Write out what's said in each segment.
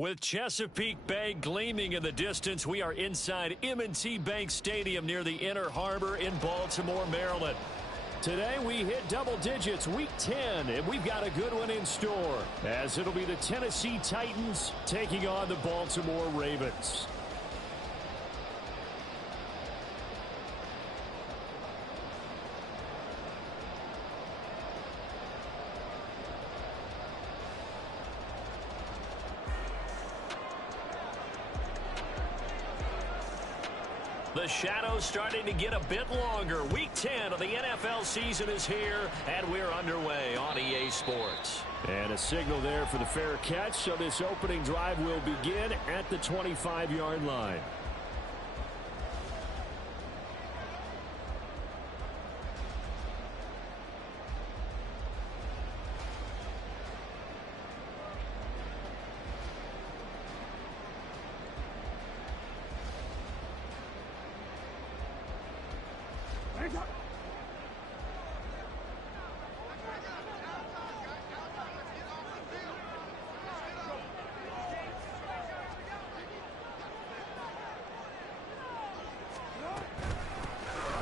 With Chesapeake Bay gleaming in the distance, we are inside M&T Bank Stadium near the Inner Harbor in Baltimore, Maryland. Today we hit double digits, week 10, and we've got a good one in store, as it'll be the Tennessee Titans taking on the Baltimore Ravens. The shadow's starting to get a bit longer. Week 10 of the NFL season is here, and we're underway on EA Sports. And a signal there for the fair catch, so this opening drive will begin at the 25-yard line.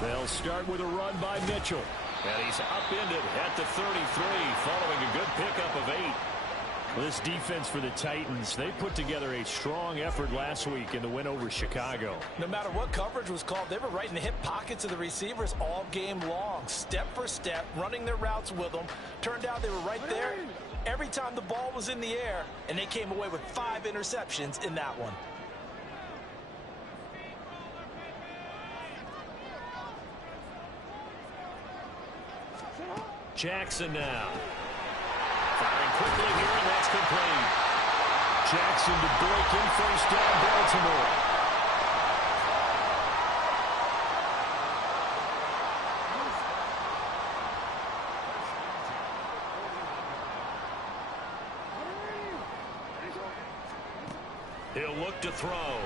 They'll start with a run by Mitchell. And he's upended at the 33 following a good pickup of 8. Well, this defense for the Titans, they put together a strong effort last week in the win over Chicago. No matter what coverage was called, they were right in the hip pockets of the receivers all game long. Step for step, running their routes with them. Turned out they were right there every time the ball was in the air, and they came away with 5 interceptions in that one. Jackson now. Firing quickly here, and that's complete. Jackson to break in first down, Baltimore. He'll look to throw.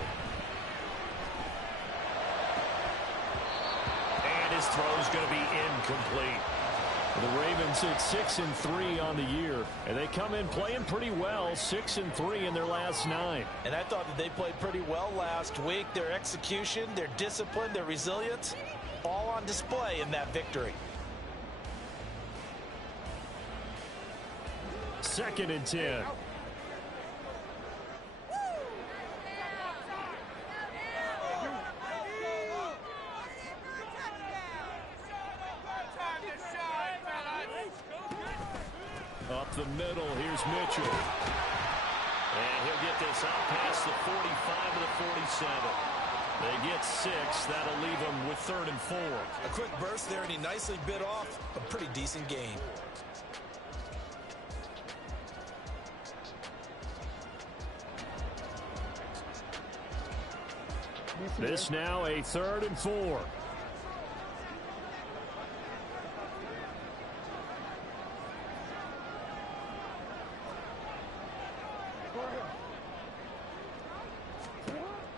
And his throw's going to be incomplete. The Ravens at 6-3 on the year, and they come in playing pretty well, 6-3 in their last 9. And I thought that they played pretty well last week. Their execution, their discipline, their resilience, all on display in that victory. 2nd and 10. Up the middle, here's Mitchell. And he'll get this out past the 45 to the 47. They get 6. That'll leave them with 3rd and 4. A quick burst there, and he nicely bit off a pretty decent gain. This now a 3rd and 4.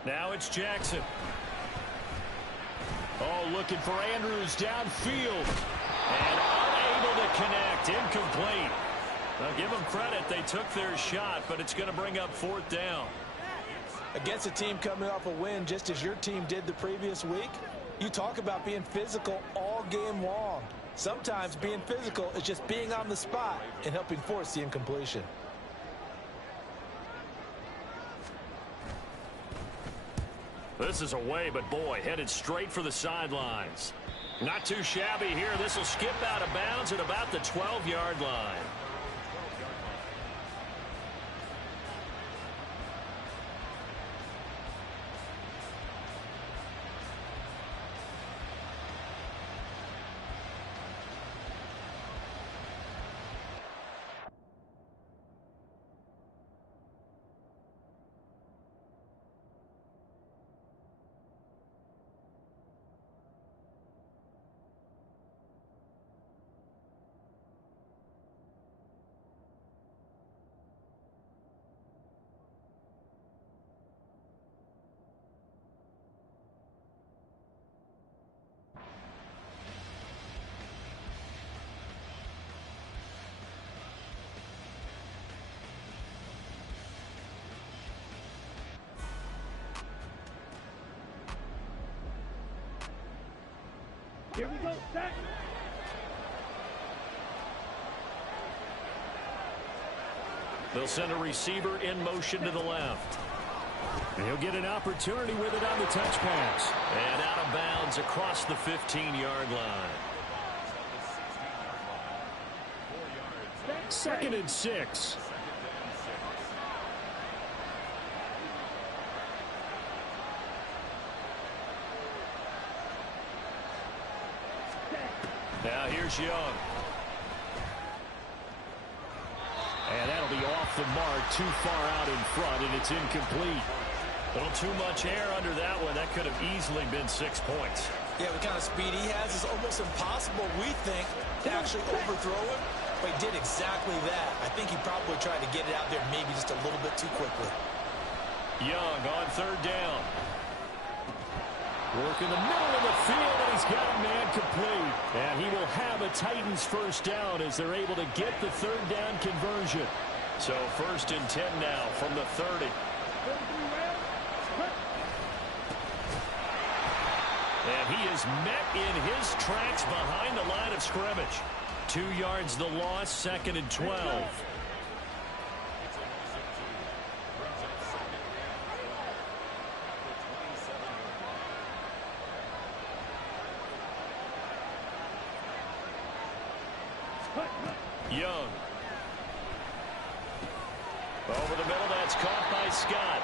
Now it's Jackson. Oh, looking for Andrews downfield. And unable to connect. Incomplete. Now, give them credit. They took their shot, but it's going to bring up 4th down. Against a team coming off a win just as your team did the previous week, you talk about being physical all game long. Sometimes being physical is just being on the spot and helping force the incompletion. This is away, but boy, headed straight for the sidelines. Not too shabby here. This will skip out of bounds at about the 12-yard line. Here we go, set. They'll send a receiver in motion to the left. And he'll get an opportunity with it on the touch pass. And out of bounds across the 15-yard line. 2nd and 6. Now here's Young. And that'll be off the mark, too far out in front, and it's incomplete. A little too much air under that one. That could have easily been 6 points. Yeah, the kind of speed he has is almost impossible, we think, to actually overthrow him. But he did exactly that. I think he probably tried to get it out there maybe just a little bit too quickly. Young on 3rd down. Work in the middle of the field, and he's got a man complete. And he will have a Titans 1st down as they're able to get the 3rd down conversion. So 1st and 10 now from the 30. And he is met in his tracks behind the line of scrimmage. 2 yards the loss, 2nd and 12. Young. Over the middle, that's caught by Scott.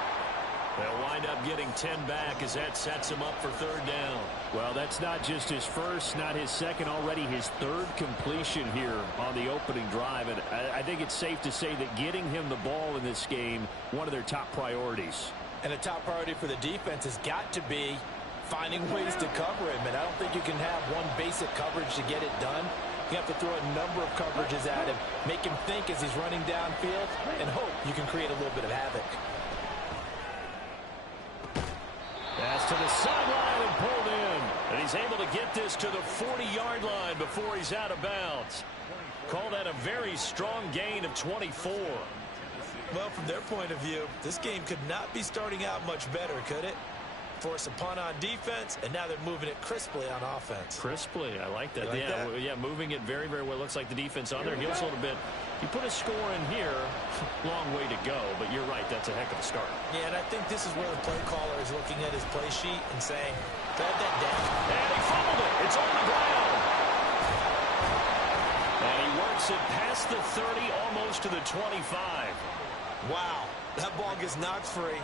They'll wind up getting 10 back as that sets him up for 3rd down. Well, that's not just his first, not his second, already his 3rd completion here on the opening drive. And I think it's safe to say that getting him the ball in this game, one of their top priorities. And a top priority for the defense has got to be finding ways to cover him. And I don't think you can have one basic coverage to get it done. You have to throw a number of coverages at him, make him think as he's running downfield, and hope you can create a little bit of havoc. Pass to the sideline and pulled in. And he's able to get this to the 40-yard line before he's out of bounds. Call that a very strong gain of 24. Well, from their point of view, this game could not be starting out much better, could it? Force a punt on defense, and now they're moving it crisply on offense. Crisply, I like that. Like that? Yeah, moving it very, very well. Looks like the defense on their heels a little bit. You put a score in here, long way to go, but you're right, that's a heck of a start. Yeah, and I think this is where the play caller is looking at his play sheet and saying, thread that down. And he fumbled it. It's on the ground. And he works it past the 30, almost to the 25. Wow, that ball gets knocked free.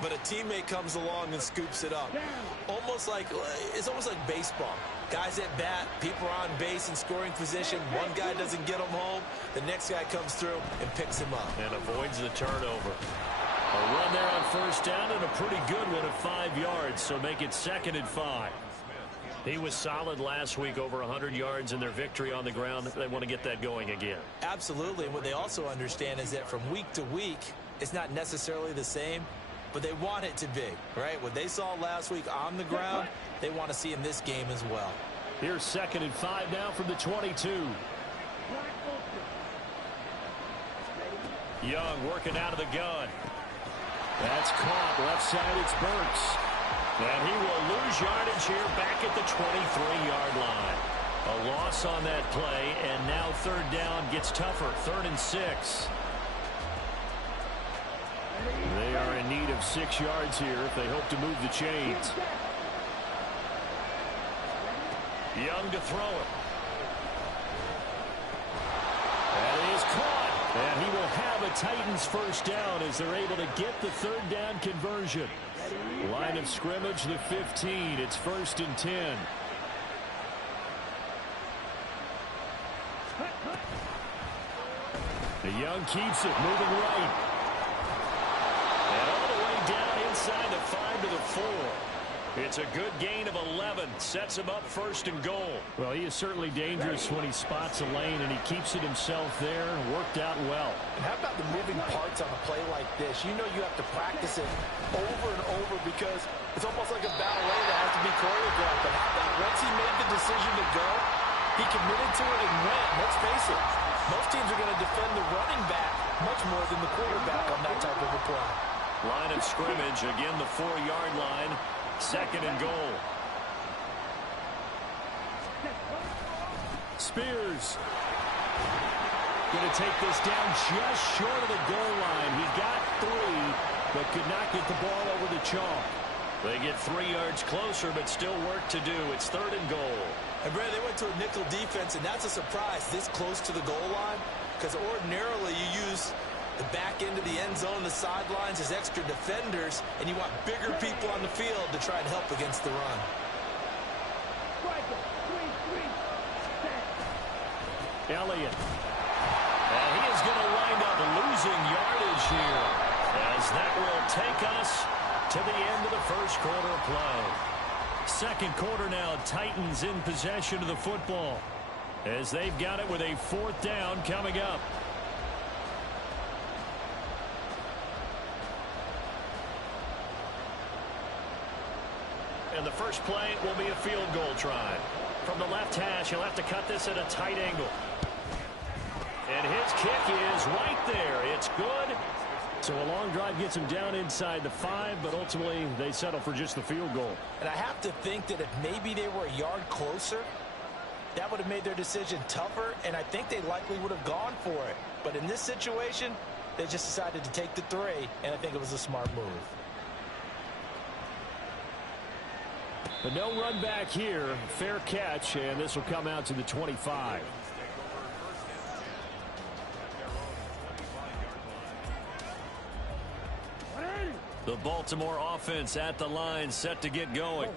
But a teammate comes along and scoops it up. It's almost like baseball. Guys at bat, people are on base in scoring position. One guy doesn't get him home. The next guy comes through and picks him up. And avoids the turnover. A run there on 1st down and a pretty good one at 5 yards. So make it 2nd and 5. He was solid last week, over 100 yards in their victory on the ground. They want to get that going again. Absolutely. And what they also understand is that from week to week, it's not necessarily the same. But they want it to be, right? What they saw last week on the ground, they want to see in this game as well. Here's 2nd and 5 now from the 22. Young working out of the gun. That's caught. Left side, it's Burks. And he will lose yardage here back at the 23-yard line. A loss on that play, and now 3rd down gets tougher. 3rd and 6. They are in need of 6 yards here if they hope to move the chains. Young to throw it. That is caught. And he will have a Titans 1st down as they're able to get the 3rd down conversion. Line of scrimmage, the 15. It's 1st and 10. The Young keeps it, moving right. And all the way down inside the 5 to the 4. It's a good gain of 11. Sets him up 1st and goal. Well, he is certainly dangerous when he spots a lane, and he keeps it himself there. Worked out well. And how about the moving parts on a play like this? You know you have to practice it over and over because it's almost like a ballet that has to be choreographed. But how about once he made the decision to go, he committed to it and went. Let's face it, most teams are going to defend the running back much more than the quarterback on that type of a play. Line of scrimmage, again the 4-yard line. 2nd and goal. Spears. Going to take this down just short of the goal line. He got 3, but could not get the ball over the chalk. They get 3 yards closer, but still work to do. It's 3rd and goal. And, Brad, they went to a nickel defense, and that's a surprise this close to the goal line, because ordinarily you use the back end of the end zone, the sidelines as extra defenders, and you want bigger people on the field to try and help against the run. Elliott. And he is going to wind up losing yardage here, as that will take us to the end of the first quarter of play. Second quarter now, Titans in possession of the football, as they've got it with a 4th down coming up. And the first play will be a field goal try. From the left hash, he'll have to cut this at a tight angle. And his kick is right there. It's good. So a long drive gets him down inside the 5, but ultimately they settle for just the field goal. And I have to think that if maybe they were a yard closer, that would have made their decision tougher, and I think they likely would have gone for it. But in this situation, they just decided to take the 3, and I think it was a smart move. But no run back here. Fair catch, and this will come out to the 25. The Baltimore offense at the line, set to get going.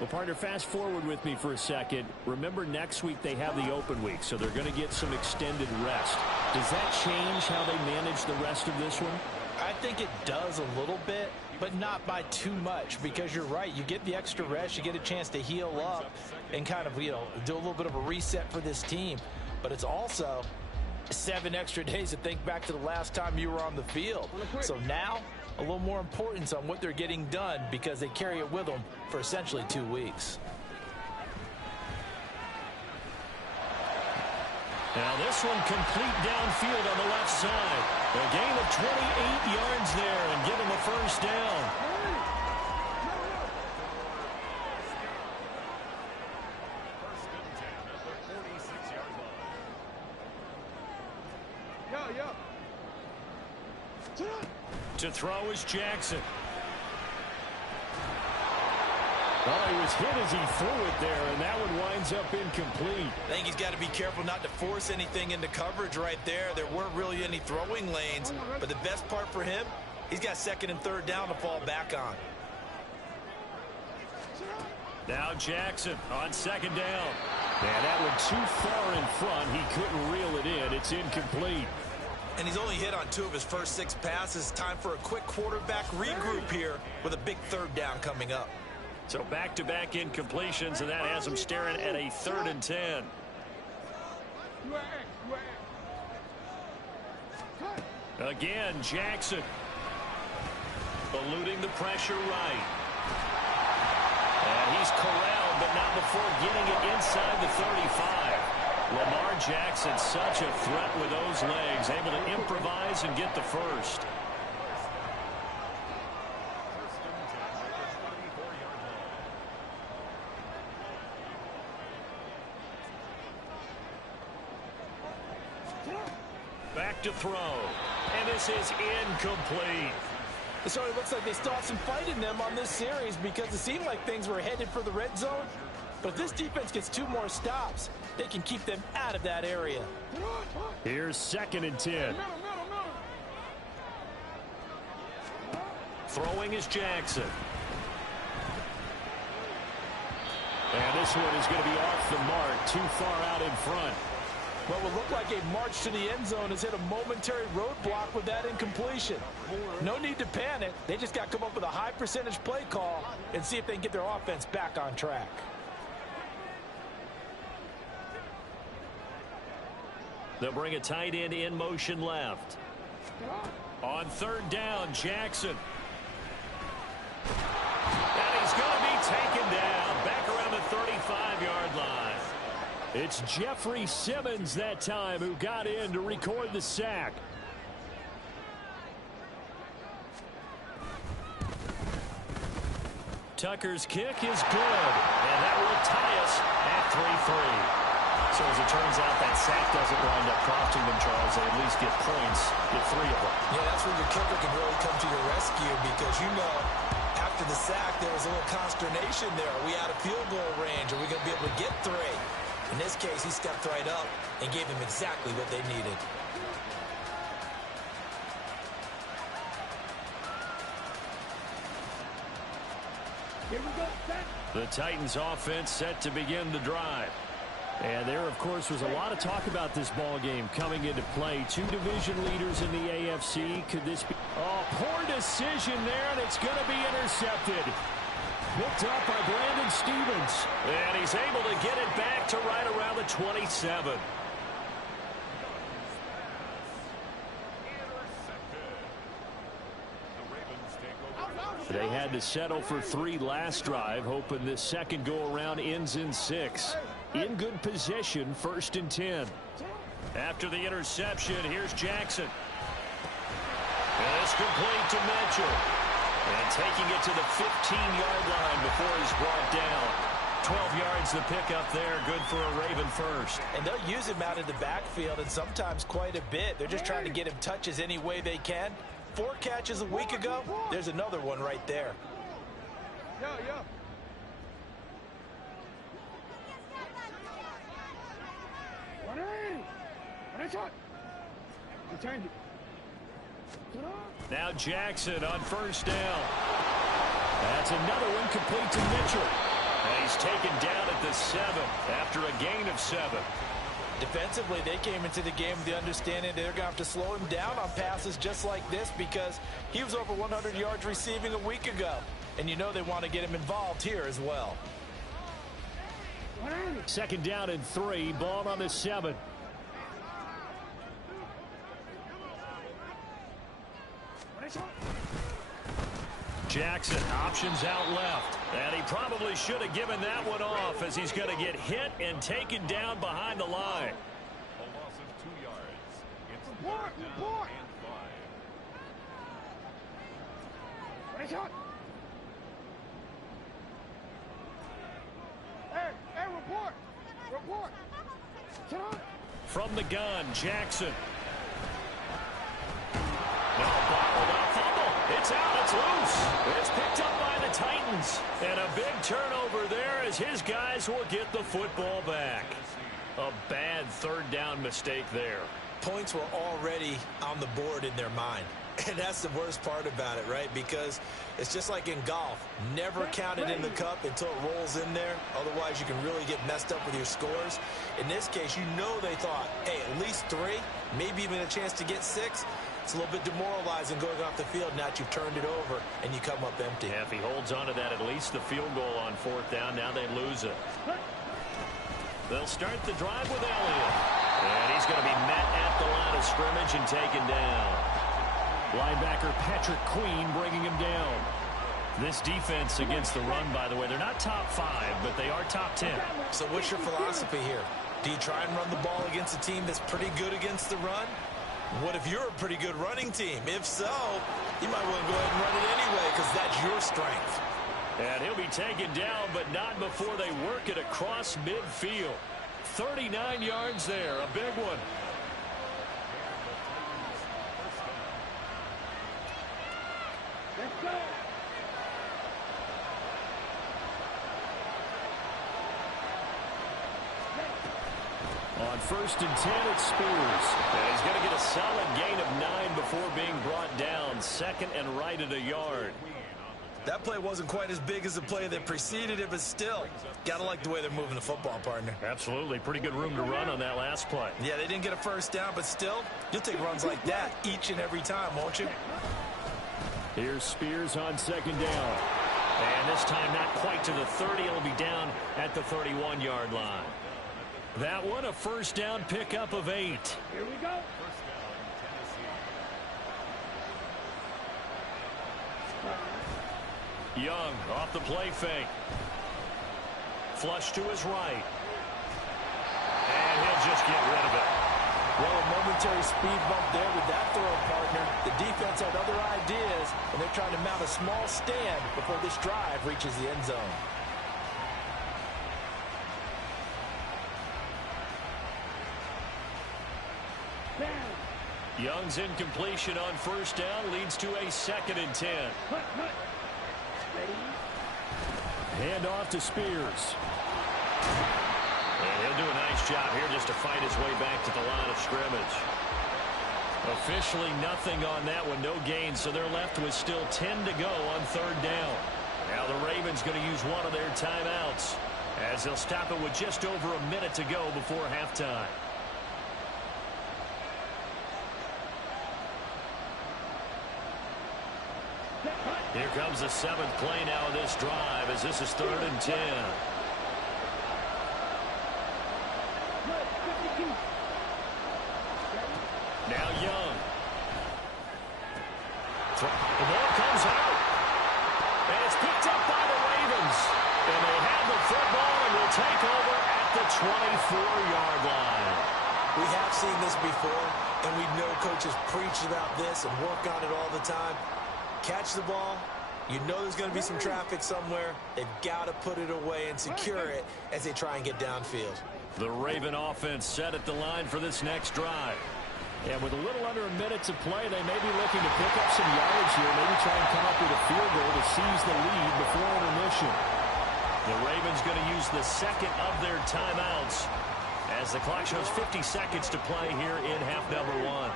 Well, partner, fast forward with me for a second. Remember, next week they have the open week, so they're going to get some extended rest. Does that change how they manage the rest of this one? I think it does a little bit, but not by too much, because you're right. You get the extra rest, you get a chance to heal up and kind of, do a little bit of a reset for this team. But it's also 7 extra days to think back to the last time you were on the field. So now, a little more importance on what they're getting done, because they carry it with them for essentially 2 weeks. Now this one complete downfield on the left side. A gain of 28 yards there and give him a first down. To throw is Jackson. Well, he was hit as he threw it there, and that one winds up incomplete. I think he's got to be careful not to force anything into coverage right there. There weren't really any throwing lanes, but the best part for him, he's got 2nd and 3rd down to fall back on. Now Jackson on 2nd down. And that one too far in front. He couldn't reel it in. It's incomplete. And he's only hit on 2 of his first 6 passes. Time for a quick quarterback regroup here with a big 3rd down coming up. So back-to-back incompletions, and that has him staring at a 3rd and 10. Again, Jackson eluding the pressure right. And he's corralled, but not before getting it inside the 35. Lamar Jackson, such a threat with those legs, able to improvise and get the first. Back to throw. And this is incomplete. So it looks like they still have some fight in them on this series, because it seemed like things were headed for the red zone. But if this defense gets 2 more stops, they can keep them out of that area. Here's 2nd and 10. Throwing is Jackson. And this one is going to be off the mark, too far out in front. What would look like a march to the end zone has hit a momentary roadblock with that incompletion. No need to panic. They just got to come up with a high percentage play call and see if they can get their offense back on track. They'll bring a tight end in motion left. On 3rd down, Jackson. And he's going to be taken down back around the 35-yard line. It's Jeffrey Simmons that time who got in to record the sack. Tucker's kick is good, and that will tie us at 3-3. So as it turns out, that sack doesn't wind up costing them, Charles. They at least get points, get 3 of them. Yeah, that's where your kicker can really come to your rescue because, you know, after the sack, there was a little consternation there. Are we out of field goal range? Are we going to be able to get 3? In this case, he stepped right up and gave them exactly what they needed. Here we go, set. The Titans offense set to begin the drive. And there, of course, was a lot of talk about this ball game coming into play. 2 division leaders in the AFC. Could this be... Oh, poor decision there, and it's going to be intercepted. Picked up by Brandon Stevens. And he's able to get it back to right around the 27. They had to settle for 3 last drive, hoping this second go-around ends in 6. In good position, 1st and 10. After the interception, here's Jackson. And it's complete to Mitchell. And taking it to the 15-yard line before he's brought down. 12 yards the pickup there, good for a Raven first. And they'll use him out in the backfield, and sometimes quite a bit. They're just trying to get him touches any way they can. 4 catches a week ago, there's another one right there. Yo. Run in. Shot. Return it. Now Jackson on 1st down. That's another one complete to Mitchell. And he's taken down at the 7 after a gain of 7. Defensively, they came into the game with the understanding they're going to have to slow him down on passes just like this because he was over 100 yards receiving a week ago. And you know they want to get him involved here as well. 2nd down and 3, ball on the 7. Jackson, options out left. And he probably should have given that one off as he's going to get hit and taken down behind the line. A loss of 2 yards. It's Report. Hey, report. From the gun, Jackson. No, bottled up, fumble. It's out, it's loose. It's picked up by the Titans. And a big turnover there as his guys will get the football back. A bad 3rd down mistake there. Points were already on the board in their mind. And that's the worst part about it, right? Because it's just like in golf. Never count it in the cup until it rolls in there. Otherwise, you can really get messed up with your scores. In this case, you know they thought, hey, at least 3, maybe even a chance to get 6. It's a little bit demoralizing going off the field now that you've turned it over and you come up empty. Yeah, if he holds on to that, at least the field goal on 4th down. Now they lose it. They'll start the drive with Elliott. And he's going to be met at the line of scrimmage and taken down. Linebacker Patrick Queen bringing him down. This defense against the run, by the way, they're not top 5, but they are top 10. So what's your philosophy here? Do you try and run the ball against a team that's pretty good against the run? What if you're a pretty good running team? If so, you might want to go ahead and run it anyway because that's your strength. And he'll be taken down, but not before they work it across midfield. 39 yards there, a big one. Let's go. On 1st and 10, it's Spears. And he's going to get a solid gain of 9 before being brought down. 2nd and right at a yard. That play wasn't quite as big as the play that preceded it, but still, got to like the way they're moving the football, partner. Absolutely. Pretty good room to run on that last play. Yeah, they didn't get a 1st down, but still, you'll take runs like that each and every time, won't you? Here's Spears on 2nd down. And this time not quite to the 30. It'll be down at the 31-yard line. That one, a 1st down pickup of 8. Here we go. Young off the play fake. Flush to his right. And he'll just get rid of it. Well, a momentary speed bump there with that throw, partner. The defense had other ideas, and they're trying to mount a small stand before this drive reaches the end zone. Young's incompletion on first down leads to a 2nd and 10. Hand off to Spears. And he'll do a nice job here just to fight his way back to the line of scrimmage. Officially nothing on that one, no gain, so they're left with still 10 to go on 3rd down. Now the Ravens going to use one of their timeouts as they'll stop it with just over a minute to go before halftime. Here comes the 7th play now of this drive as this is 3rd and 10. Now Young. The ball comes out. And it's picked up by the Ravens. And they have the football and will take over at the 24-yard line. We have seen this before, and we know coaches preach about this and work on it all the time. Catch the ball. You know there's going to be some traffic somewhere. They've got to put it away and secure it as they try and get downfield. The Raven offense set at the line for this next drive. And with a little under a minute to play, they may be looking to pick up some yardage here, maybe try and come up with a field goal to seize the lead before intermission. The Ravens going to use the 2nd of their timeouts as the clock shows 50 seconds to play here in half number 1.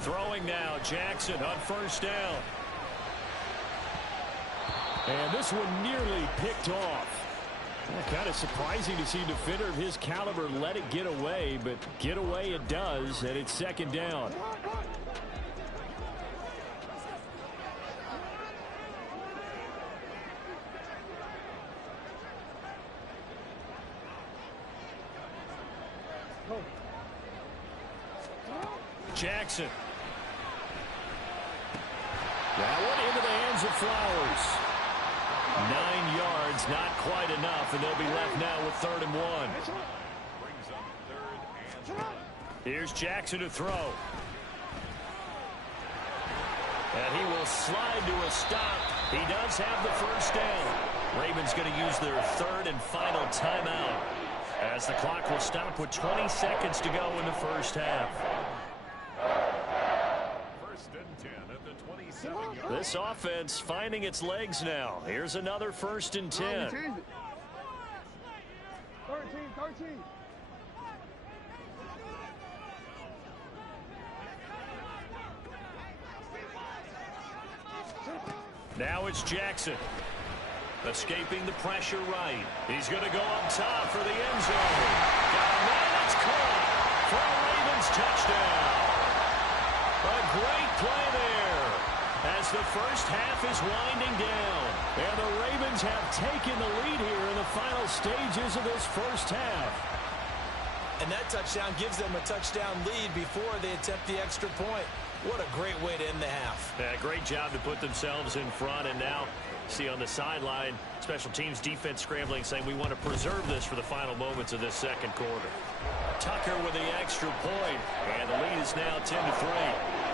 Throwing now, Jackson on first down. And this one nearly picked off. Well, kind of surprising to see a defender of his caliber let it get away, but get away it does, and it's 2nd down. Jackson. That one into the hands of Flowers. 9 yards, not quite enough, and they'll be left now with 3rd and 1. Brings up 3rd and 1. Here's Jackson to throw. And he will slide to a stop. He does have the first down. Ravens going to use their 3rd and final timeout as the clock will stop with 20 seconds to go in the first half. 1st and 10 at the 27-yard. This offense finding its legs now. Here's another 1st and 10. 13. Now it's Jackson. Escaping the pressure right. He's going to go up top for the end zone. Got a man that's caught for a Ravens touchdown. A great play there as the first half is winding down. And the Ravens have taken the lead here in the final stages of this first half. And that touchdown gives them a touchdown lead before they attempt the extra point. What a great way to end the half. Yeah, great job to put themselves in front, and now see on the sideline, special teams defense scrambling, saying we want to preserve this for the final moments of this second quarter. Tucker with the extra point, and the lead is now 10-3.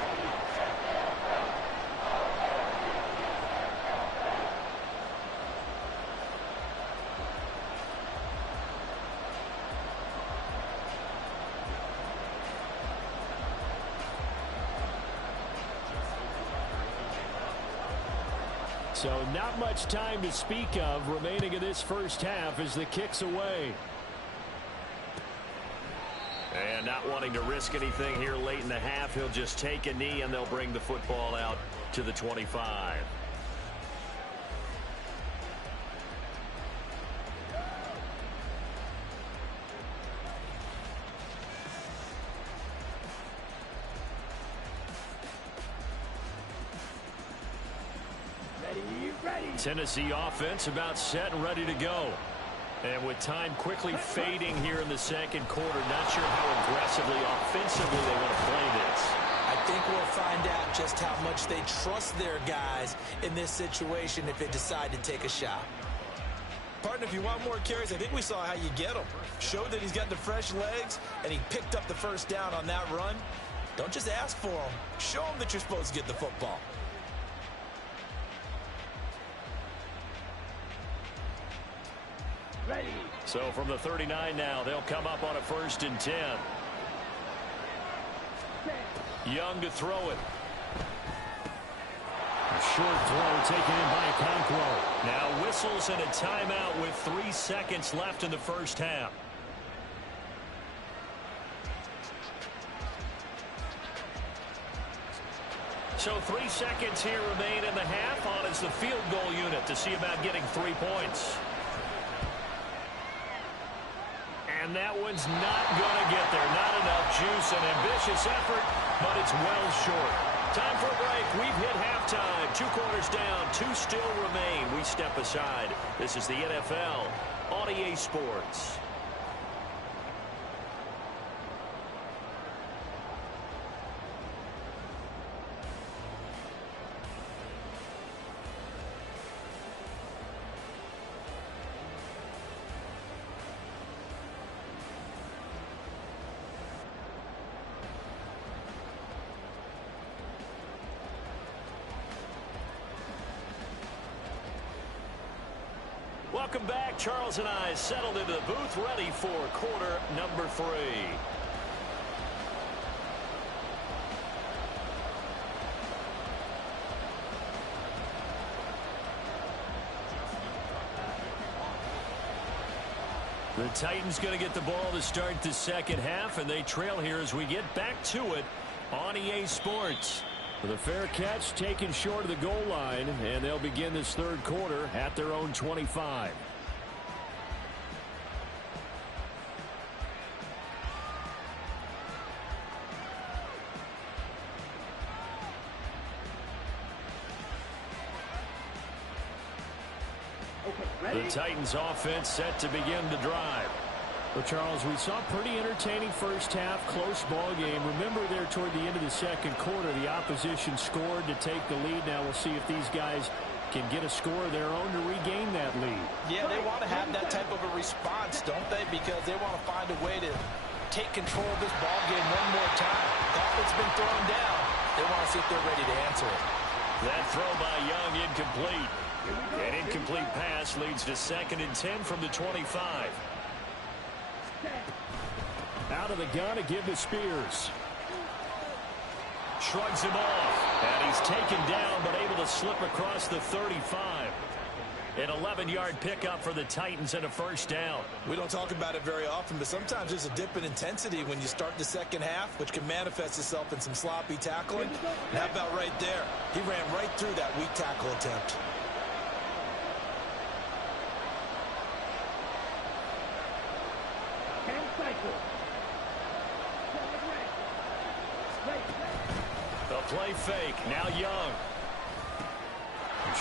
So not much time to speak of remaining in this first half as the kick's away. And not wanting to risk anything here late in the half, he'll just take a knee and they'll bring the football out to the 25. Tennessee offense about set and ready to go. And with time quickly fading here in the second quarter, not sure how aggressively, offensively they want to play this. I think we'll find out just how much they trust their guys in this situation if they decide to take a shot. Partner, if you want more carries, I think we saw how you get them. Showed that he's got the fresh legs, and he picked up the first down on that run. Don't just ask for them. Show them that you're supposed to get the football. Ready. So from the 39 now, they'll come up on a 1st and 10. Young to throw it. A short throw taken in by Okonkwo. Now whistles and a timeout with 3 seconds left in the first half. So 3 seconds here remain in the half. On is the field goal unit to see about getting 3 points. And that one's not going to get there. Not enough juice. An ambitious effort, but it's well short. Time for a break. We've hit halftime. 2 quarters down. 2 still remain. We step aside. This is the NFL on EA Sports. Welcome back. Charles and I settled into the booth, ready for quarter number 3. The Titans going to get the ball to start the second half, and they trail here as we get back to it on EA Sports. With a fair catch taken short of the goal line, and they'll begin this third quarter at their own 25. The Titans offense set to begin the drive. Well, Charles, we saw a pretty entertaining first half, close ball game. Remember there toward the end of the second quarter, the opposition scored to take the lead. Now we'll see if these guys can get a score of their own to regain that lead. Yeah, they want to have that type of a response, don't they? Because they want to find a way to take control of this ball game one more time. Gauntlet's been thrown down. They want to see if they're ready to answer it. That throw by Young incomplete. An incomplete pass leads to 2nd and 10 from the 25. Out of the gun to give to Spears. Shrugs him off. And he's taken down but able to slip across the 35. An 11-yard pickup for the Titans and a first down. We don't talk about it very often, but sometimes there's a dip in intensity when you start the second half, which can manifest itself in some sloppy tackling. And how about right there? He ran right through that weak tackle attempt. The play fake. Now Young.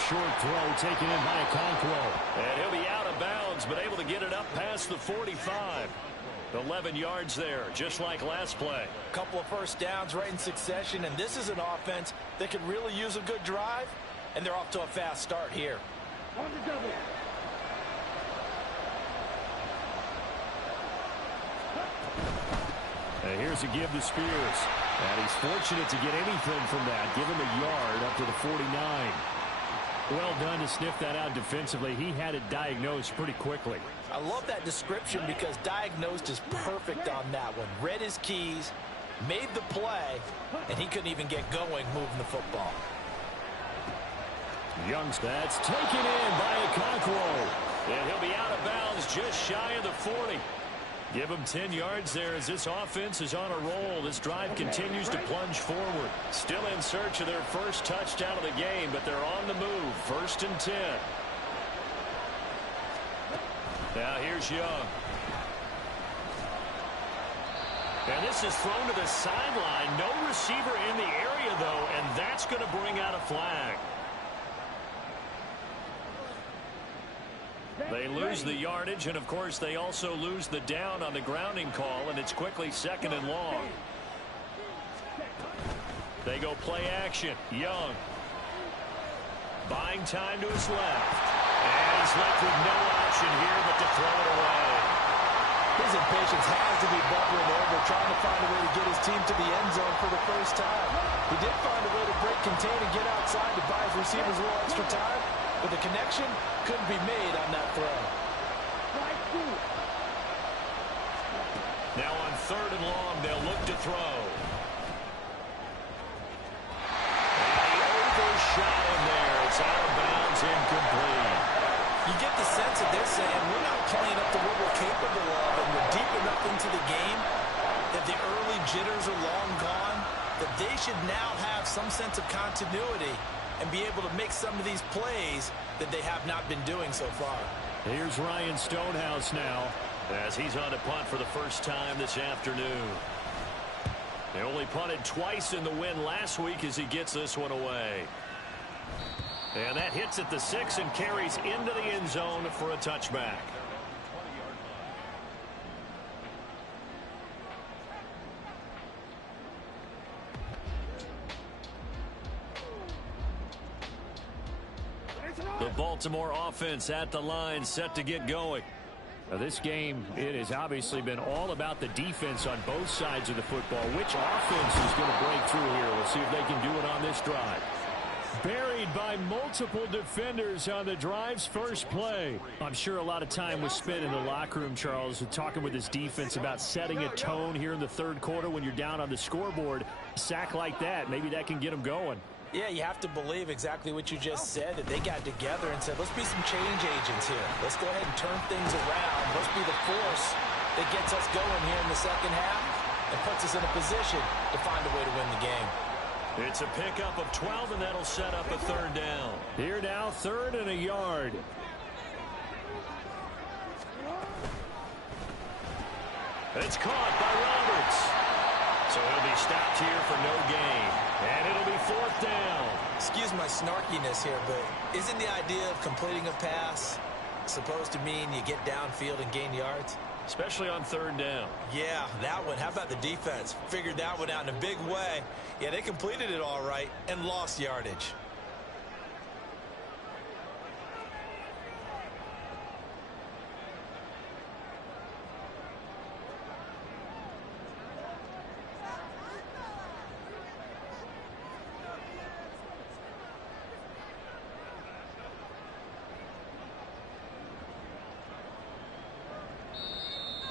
Short throw taken in by Okonkwo. And he'll be out of bounds, but able to get it up past the 45. 11 yards there, just like last play. A couple of first downs right in succession, and this is an offense that could really use a good drive, and they're off to a fast start here. On the double. And here's a give to Spears. And he's fortunate to get anything from that. Give him a yard up to the 49. Well done to sniff that out defensively. He had it diagnosed pretty quickly. I love that description because diagnosed is perfect on that one. Read his keys, made the play, and he couldn't even get going moving the football. Young's that's taken in by Okonkwo. And he'll be out of bounds just shy of the 40. Give him 10 yards there as this offense is on a roll. This drive continues to plunge forward. Still in search of their first touchdown of the game, but they're on the move. 1st and 10. Now here's Young. And this is thrown to the sideline. No receiver in the area, though, and that's going to bring out a flag. They lose the yardage, and, of course, they also lose the down on the grounding call, and it's quickly 2nd and long. They go play action. Young. Buying time to his left. And he's left with no option here but to throw it away. His impatience has to be bubbling over, trying to find a way to get his team to the end zone for the first time. He did find a way to break contain and get outside to buy his receivers a little extra time, but the connection couldn't be made on that throw. Now on 3rd and long, they'll look to throw. You get the sense that they're saying we're not playing up to what we're capable of, and we're deep enough into the game that the early jitters are long gone, that they should now have some sense of continuity and be able to make some of these plays that they have not been doing so far. Here's Ryan Stonehouse now as he's on to punt for the first time this afternoon. They only punted twice in the win last week as he gets this one away. And that hits at the 6 and carries into the end zone for a touchback. The Baltimore offense at the line, set to get going. Now this game, it has obviously been all about the defense on both sides of the football. Which offense is going to break through here? We'll see if they can do it on this drive. Buried by multiple defenders on the drive's first play. I'm sure a lot of time was spent in the locker room, Charles, talking with his defense about setting a tone here in the third quarter when you're down on the scoreboard. A sack like that, maybe that can get them going. Yeah, you have to believe exactly what you just said, that they got together and said, let's be some change agents here. Let's go ahead and turn things around. Let's be the force that gets us going here in the second half and puts us in a position to find a way to win the game. It's a pickup of 12, and that'll set up a third down. Here now, 3rd and a yard. It's caught by Roberts. So he'll be stopped here for no gain. And it'll be 4th down. Excuse my snarkiness here, but isn't the idea of completing a pass supposed to mean you get downfield and gain yards? Especially on 3rd down. Yeah, that one. How about the defense? Figured that one out in a big way. Yeah, they completed it all right and lost yardage.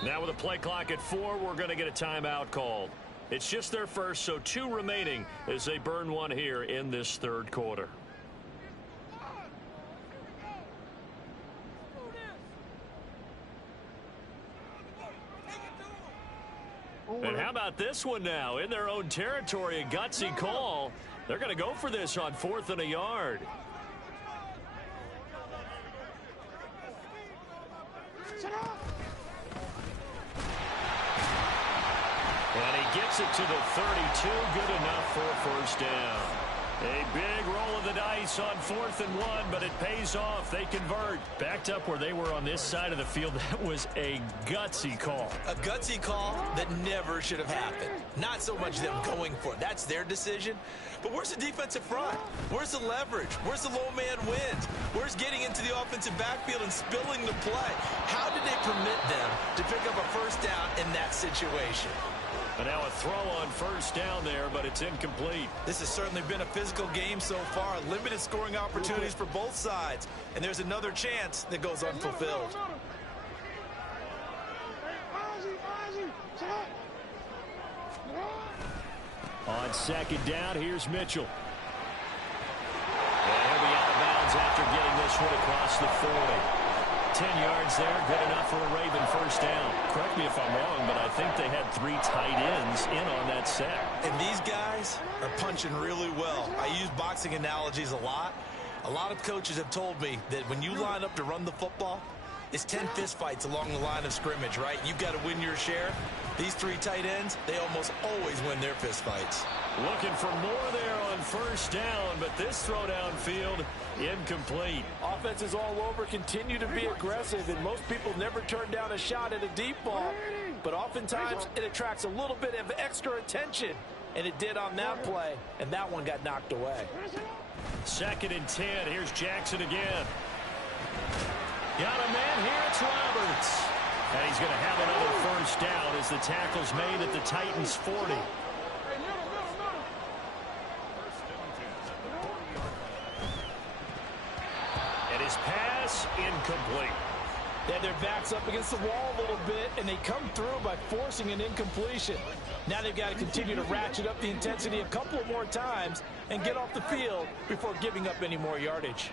Now with a play clock at 4, we're going to get a timeout called. It's just their first, so 2 remaining as they burn one here in this third quarter. And how about this one now? In their own territory, a gutsy call. They're going to go for this on 4th and a yard. And he gets it to the 32, good enough for a first down. A big roll of the dice on 4th and 1, but it pays off. They convert. Backed up where they were on this side of the field. That was a gutsy call. A gutsy call that never should have happened. Not so much them going for it. That's their decision. But where's the defensive front? Where's the leverage? Where's the low man wins? Where's getting into the offensive backfield and spilling the play? How did they permit them to pick up a first down in that situation? And now a throw on first down there, but it's incomplete. This has certainly been a physical game so far. Limited scoring opportunities for both sides. And there's another chance that goes unfulfilled. On 2nd down, here's Mitchell. And he'll be out of bounds after getting this one across the 40. 10 yards there, good enough for a Raven first down. Correct me if I'm wrong, but I think they had 3 tight ends in on that set. And these guys are punching really well. I use boxing analogies a lot. A lot of coaches have told me that when you line up to run the football, it's 10 fistfights along the line of scrimmage, right? You've got to win your share. These 3 tight ends, they almost always win their fistfights. Looking for more there on first down, but this throw downfield incomplete. Offenses all over continue to be aggressive, and most people never turn down a shot at a deep ball. But oftentimes it attracts a little bit of extra attention, and it did on that play, and that one got knocked away. 2nd and 10. Here's Jackson again. Got a man here. It's Roberts. And he's going to have another first down as the tackle's made at the Titans' 40. And his pass incomplete. They had their backs up against the wall a little bit, and they come through by forcing an incompletion. Now they've got to continue to ratchet up the intensity a couple of more times and get off the field before giving up any more yardage.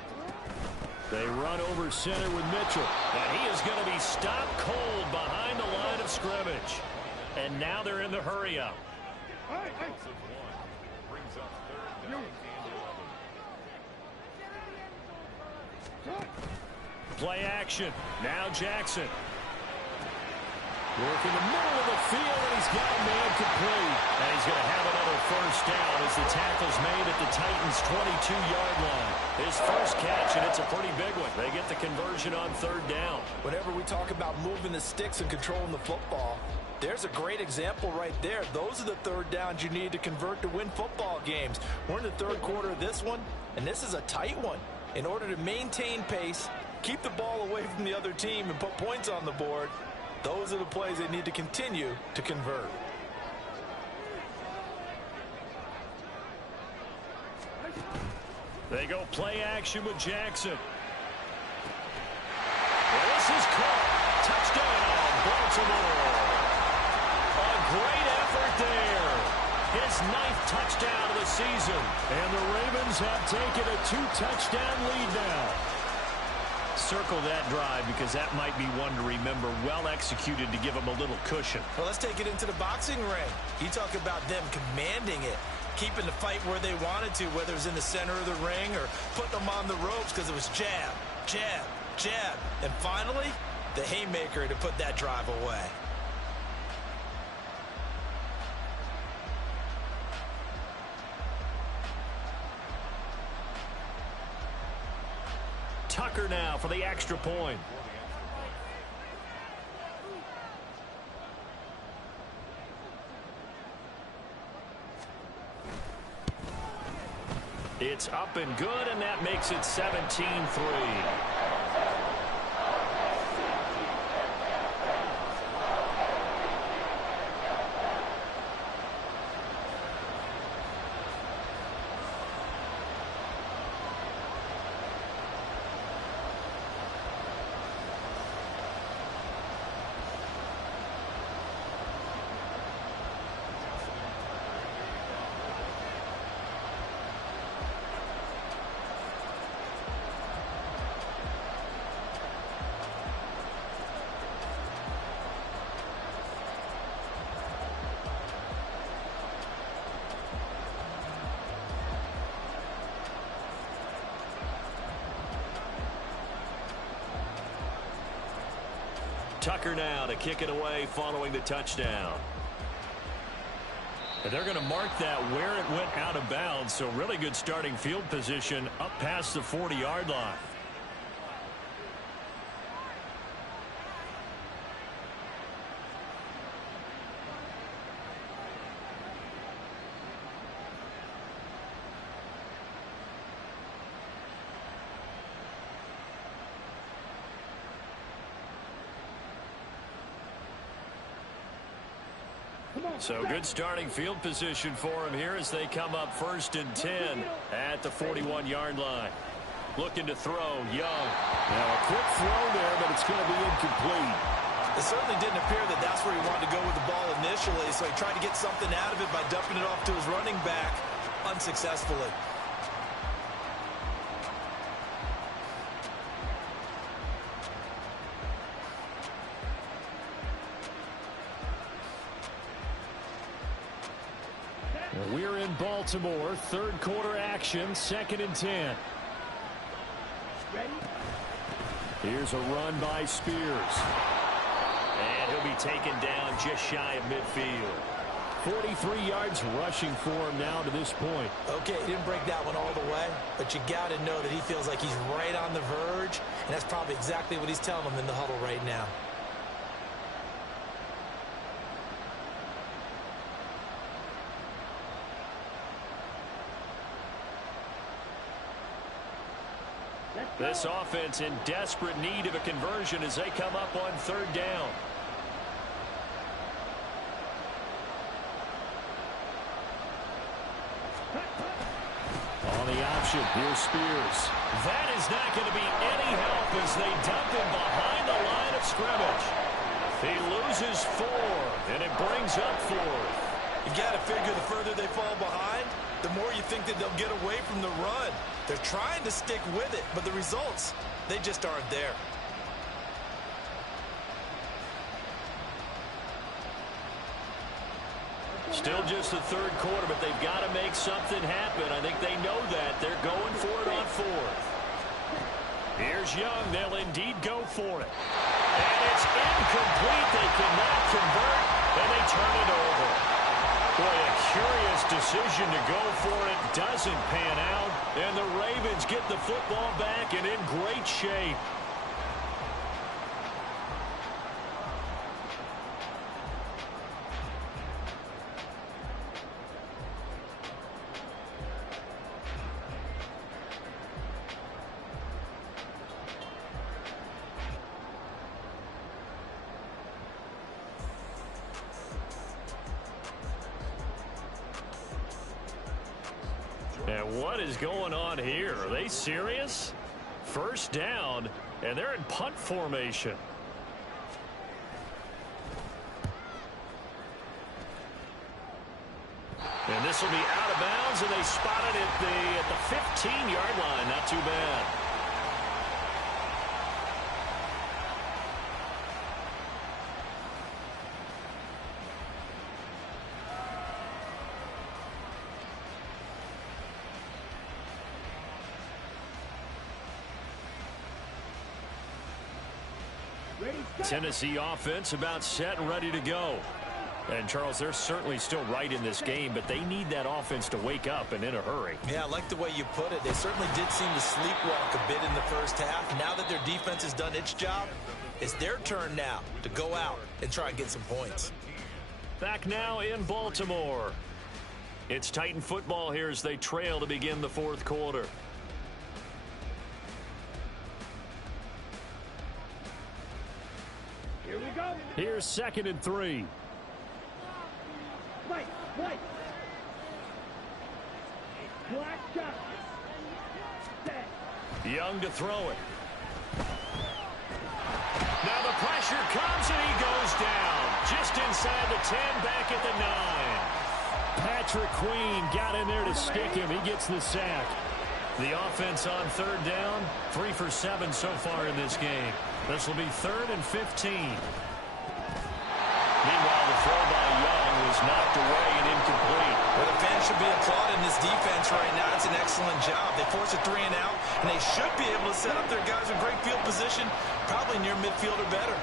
They run over center with Mitchell. And he is going to be stopped cold behind the line of scrimmage. And now they're in the hurry-up. Brings up third down and 11. Play action. Now Jackson. Working the middle of the field, and he's got a man complete. And he's going to have another first down as the tackle's made at the Titans' 22-yard line. His first catch, and it's a pretty big one. They get the conversion on third down. Whenever we talk about moving the sticks and controlling the football, there's a great example right there. Those are the third downs you need to convert to win football games. We're in the third quarter of this one, and this is a tight one. In order to maintain pace, keep the ball away from the other team, and put points on the board, those are the plays they need to continue to convert. They go play action with Jackson. This is caught. Touchdown, Baltimore. A great effort there. His 9th touchdown of the season. And the Ravens have taken a 2-touchdown lead now. Circle that drive because that might be one to remember. Well executed to give them a little cushion. Well, let's take it into the boxing ring. You talk about them commanding it, keeping the fight where they wanted to, whether it was in the center of the ring or putting them on the ropes because it was jab, jab, jab. And finally, the haymaker to put that drive away. Tucker now for the extra point. It's up and good, and that makes it 17-3. Tucker now to kick it away following the touchdown. And they're going to mark that where it went out of bounds, so really good starting field position up past the 40-yard line. So good starting field position for him here as they come up 1st and 10 at the 41-yard line. Looking to throw, Young. Now a quick throw there, but it's going to be incomplete. It certainly didn't appear that that's where he wanted to go with the ball initially, so he tried to get something out of it by dumping it off to his running back unsuccessfully. We're in Baltimore, third quarter action, 2nd and 10. Here's a run by Spears. And he'll be taken down just shy of midfield. 43 yards rushing for him now to this point. Okay, he didn't break that one all the way, but you got to know that he feels like he's right on the verge, and that's probably exactly what he's telling them in the huddle right now. This offense in desperate need of a conversion as they come up on 3rd down. On the option, here's Spears. That is not going to be any help as they dump him behind the line of scrimmage. He loses 4, and it brings up 4th. You got to figure the further they fall behind, the more you think that they'll get away from the run. They're trying to stick with it, but the results, they just aren't there. Still just the third quarter, but they've got to make something happen. I think they know that. They're going for it on fourth. Here's Young. They'll indeed go for it. And it's incomplete. They cannot convert, and they turn it over. Boy, a curious decision to go for it. Doesn't pan out, and the Ravens get the football back and in great shape. And what is going on here? Are they serious? First down, and they're in punt formation. And this will be out of bounds, and they spot it at the 15-yard line. Not too bad. Tennessee offense about set and ready to go. And, Charles, they're certainly still right in this game, but they need that offense to wake up and in a hurry. Yeah, I like the way you put it. They certainly did seem to sleepwalk a bit in the first half. Now that their defense has done its job, it's their turn now to go out and try and get some points. Back now in Baltimore. It's Titan football here as they trail to begin the fourth quarter. Here we go. Here's 2nd and 3. Right. Black shot. Set. Young to throw it. Now the pressure comes and he goes down. Just inside the 10, back at the 9. Patrick Queen got in there to stick him. He gets the sack. The offense on third down, 3 for 7 so far in this game. This will be 3rd and 15. Meanwhile, the throw by Young was knocked away and incomplete. Well, the fans should be applauding this defense right now. It's an excellent job. They force a 3 and out, and they should be able to set up their guys in great field position, probably near midfield or better.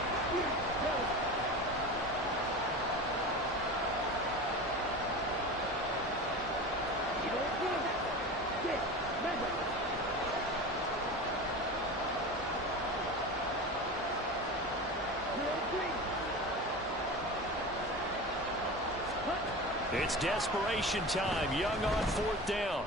It's desperation time. Young on 4th down.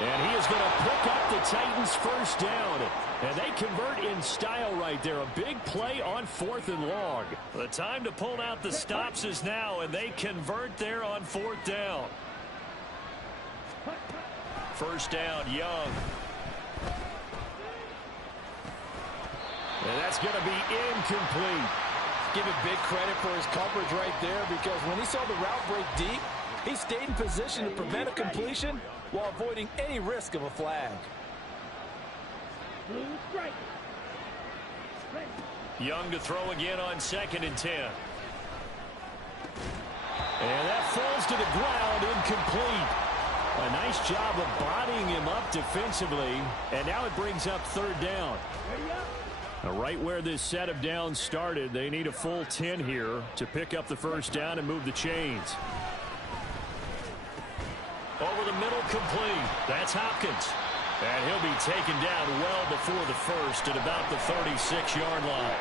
And he is going to pick up the Titans' first down. And they convert in style right there. A big play on 4th and long. The time to pull out the stops is now, and they convert there on 4th down. First down, Young. And that's going to be incomplete. Give him big credit for his coverage right there, because when he saw the route break deep, he stayed in position to prevent a completion while avoiding any risk of a flag. Young to throw again on 2nd and 10. And that falls to the ground, incomplete. A nice job of bodying him up defensively, and now it brings up 3rd down. Right where this set of downs started, they need a full 10 here to pick up the first down and move the chains. Over the middle, complete. That's Hopkins. And he'll be taken down well before the first at about the 36-yard line.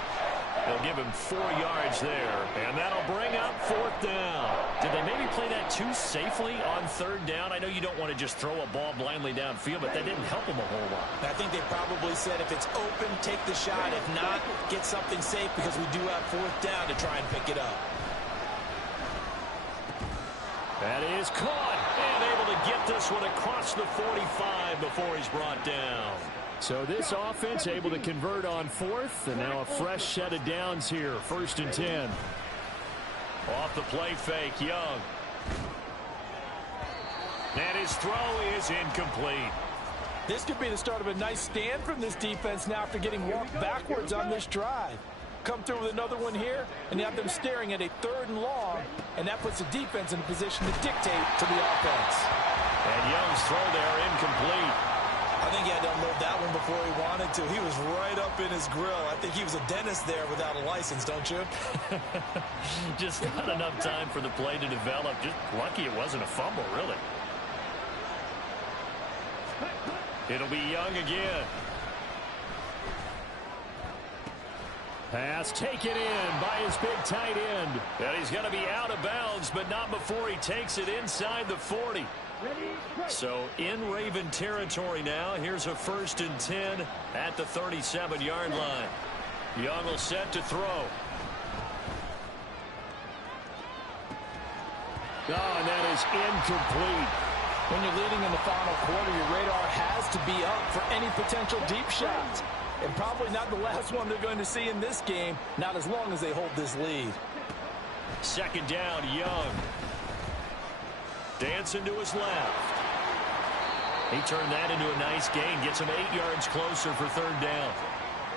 They'll give him 4 yards there, and that'll bring up 4th down. Did they maybe play that too safely on 3rd down? I know you don't want to just throw a ball blindly downfield, but that didn't help them a whole lot. I think they probably said if it's open, take the shot. If not, get something safe, because we do have 4th down to try and pick it up. That is caught, and able to get this one across the 45 before he's brought down. So this offense able to convert on 4th, and now a fresh set of downs here, 1st and 10. Off the play fake, Young. And his throw is incomplete. This could be the start of a nice stand from this defense now after getting walked backwards on this drive. Come through with another one here, and you have them staring at a 3rd and long, and that puts the defense in a position to dictate to the offense. And Young's throw there incomplete. I think he had to unload that one before he wanted to. He was right up in his grill. I think he was a dentist there without a license, don't you? Just not enough time for the play to develop. Just lucky it wasn't a fumble, really. It'll be Young again. Pass taken in by his big tight end. And he's going to be out of bounds, but not before he takes it inside the 40. So in Raven territory now. Here's a 1st and 10 at the 37-yard line. Young will set to throw. Oh, and that is incomplete. When you're leading in the final quarter, your radar has to be up for any potential deep shots. And probably not the last one they're going to see in this game, not as long as they hold this lead. 2nd down, Young. Dancing to his left. He turned that into a nice gain. Gets him 8 yards closer for 3rd down.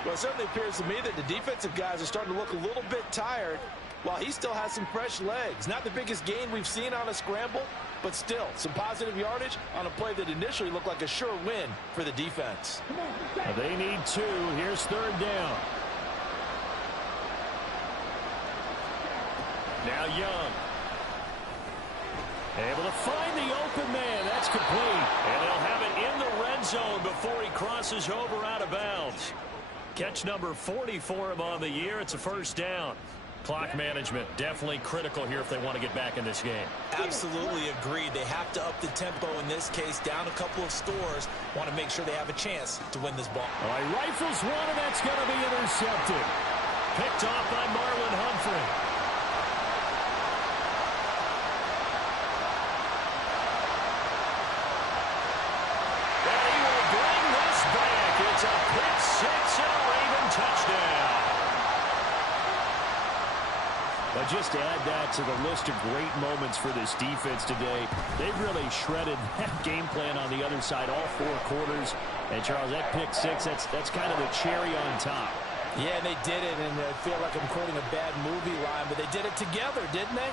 Well, it certainly appears to me that the defensive guys are starting to look a little bit tired while he still has some fresh legs. Not the biggest gain we've seen on a scramble, but still some positive yardage on a play that initially looked like a sure win for the defense. They need 2. Here's 3rd down. Now Young. Able to find the open man. That's complete. And they'll have it in the red zone before he crosses over out of bounds. Catch number 40 for him on the year. It's a 1st down. Clock management definitely critical here if they want to get back in this game. Absolutely agreed. They have to up the tempo in this case, down a couple of scores. Want to make sure they have a chance to win this ball. All right, rifles one, and that's going to be intercepted. Picked off by Marlon Humphrey. It's a pick 6 and a Raven touchdown. But just to add that to the list of great moments for this defense today, they've really shredded that game plan on the other side all 4 quarters. And, Charles, that pick 6, that's kind of the cherry on top. Yeah, they did it, and I feel like I'm quoting a bad movie line, but they did it together, didn't they?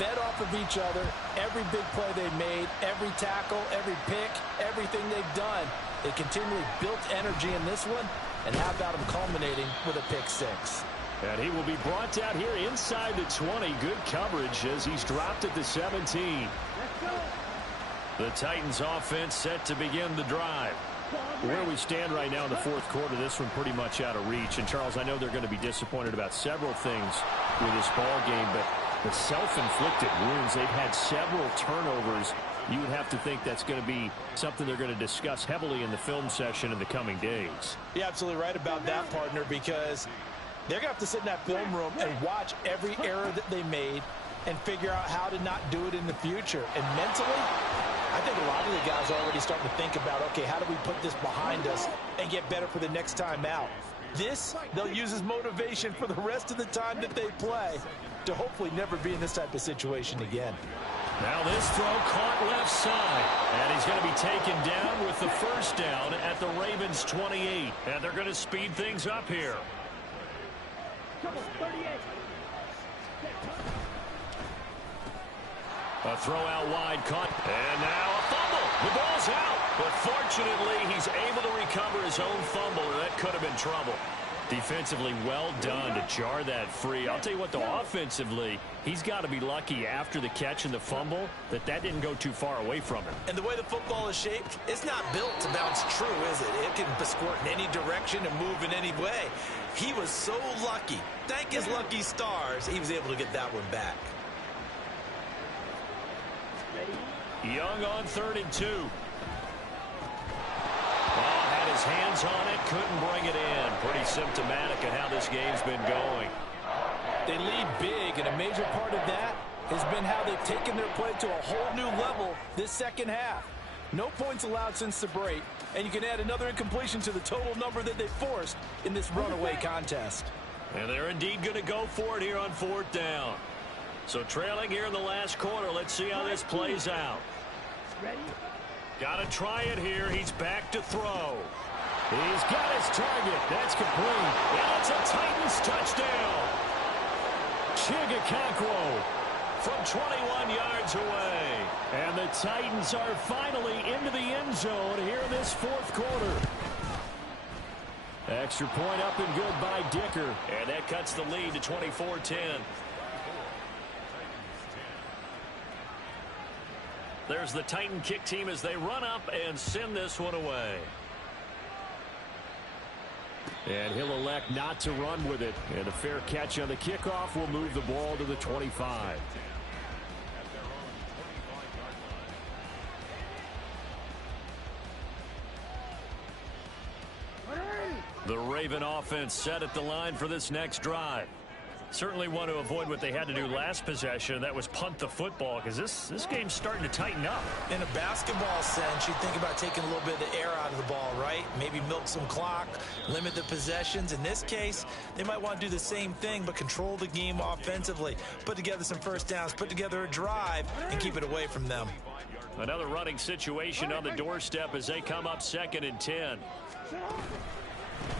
Fed off of each other, every big play they made, every tackle, every pick, everything they've done. They continually built energy in this one, and how about them culminating with a pick 6? And he will be brought down here inside the 20. Good coverage as he's dropped at the 17. The Titans offense set to begin the drive. Where we stand right now in the 4th quarter, this one pretty much out of reach. And, Charles, I know they're going to be disappointed about several things with this ball game, but the self-inflicted wounds, they've had several turnovers. You would have to think that's going to be something they're going to discuss heavily in the film session in the coming days. You're absolutely right about that, partner, because they're going to have to sit in that film room and watch every error that they made and figure out how to not do it in the future. And mentally, I think a lot of the guys are already starting to think about, okay, how do we put this behind us and get better for the next time out? This, they'll use as motivation for the rest of the time that they play to hopefully never be in this type of situation again. Now this throw caught left side. And he's going to be taken down with the 1st down at the Ravens 28. And they're going to speed things up here. A throw out wide caught. And now a fumble. The ball's out. But fortunately, he's able to recover his own fumble, or that could have been trouble. Defensively, well done to jar that free. I'll tell you what, though, offensively, he's got to be lucky after the catch and the fumble that didn't go too far away from him. And the way the football is shaped, it's not built to bounce true, is it? It can squirt in any direction and move in any way. He was so lucky. Thank his lucky stars, he was able to get that one back. Young on 3rd and 2. Had his hands on it, couldn't bring it in. Pretty symptomatic of how this game's been going. They lead big, and a major part of that has been how they've taken their play to a whole new level this 2nd half. No points allowed since the break, and you can add another incompletion to the total number that they forced in this runaway contest. And they're indeed going to go for it here on 4th down. So trailing here in the last quarter, let's see how this plays out. Ready? Got to try it here. He's back to throw. He's got his target. That's complete. And it's a Titans touchdown. Chigakonkwo from 21 yards away. And the Titans are finally into the end zone here in this fourth quarter. Extra point up and good by Dicker. And that cuts the lead to 24-10. There's the Titan kick team as they run up and send this one away. And he'll elect not to run with it. And a fair catch on the kickoff will move the ball to the 25. The Raven offense set at the line for this next drive. Certainly want to avoid what they had to do last possession. That was punt the football, because this game's starting to tighten up. In a basketball sense, you think about taking a little bit of the air out of the ball, right? Maybe milk some clock, limit the possessions. In this case, they might want to do the same thing, but control the game offensively. Put together some first downs, put together a drive, and keep it away from them. Another running situation on the doorstep as they come up 2nd and 10.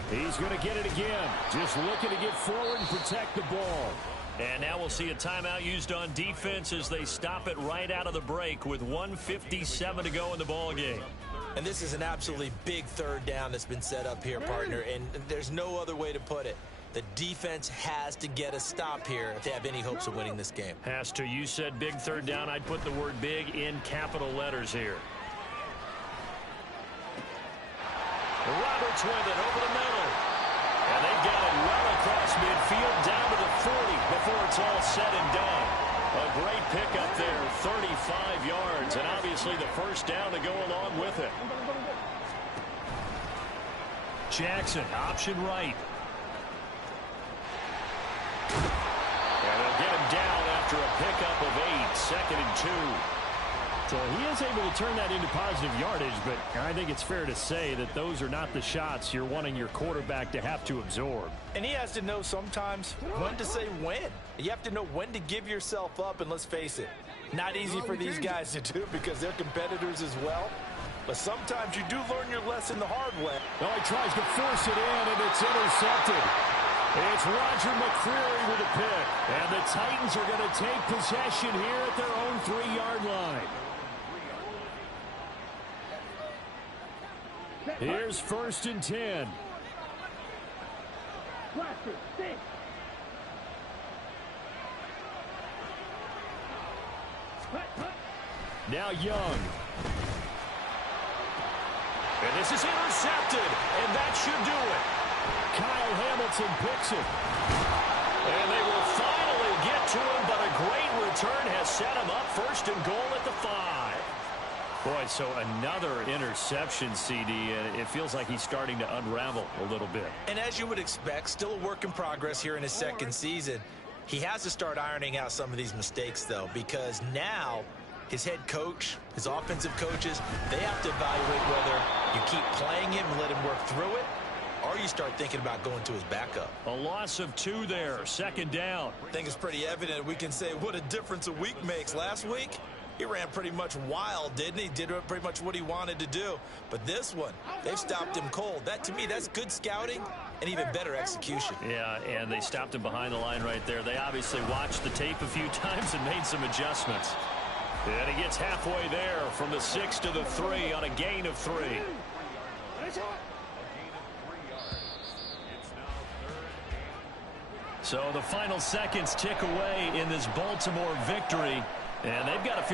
He's going to get it again. Just looking to get forward and protect the ball. And now we'll see a timeout used on defense as they stop it right out of the break with 1:57 to go in the ball game. And this is an absolutely big third down that's been set up here, partner, and there's no other way to put it. The defense has to get a stop here if they have any hopes of winning this game. Has to. You said big third down. I'd put the word big in capital letters here. Roberts with it over the middle. And they've got it well across midfield down to the 40 before it's all said and done. A great pickup there, 35 yards, and obviously the first down to go along with it. Jackson, option right. And they'll get him down after a pickup of 8, 2nd and 2. So he is able to turn that into positive yardage, but I think it's fair to say that those are not the shots you're wanting your quarterback to have to absorb. And he has to know sometimes when to say when. You have to know when to give yourself up, and let's face it, not easy for these guys to do because they're competitors as well. But sometimes you do learn your lesson the hard way. Oh, he tries to force it in, and it's intercepted. It's Roger McCreary with a pick. And the Titans are going to take possession here at their own 3-yard line. Here's 1st and 10. Now Young. And this is intercepted, and that should do it. Kyle Hamilton picks it. And they will finally get to him, but a great return has set him up 1st and goal at the 5. Boy, so another interception, CD, and it feels like he's starting to unravel a little bit. And as you would expect, still a work in progress here in his 2nd season. He has to start ironing out some of these mistakes, though, because now his head coach, his offensive coaches, they have to evaluate whether you keep playing him and let him work through it, or you start thinking about going to his backup. A loss of 2 there, 2nd down. I think it's pretty evident we can say what a difference a week makes. Last week, he ran pretty much wild, didn't he? Did pretty much what he wanted to do. But this one, they've stopped him cold. That, to me, that's good scouting and even better execution. Yeah, and they stopped him behind the line right there. They obviously watched the tape a few times and made some adjustments. And he gets halfway there from the 6 to the 3 on a gain of 3. So the final seconds tick away in this Baltimore victory. And they've got a few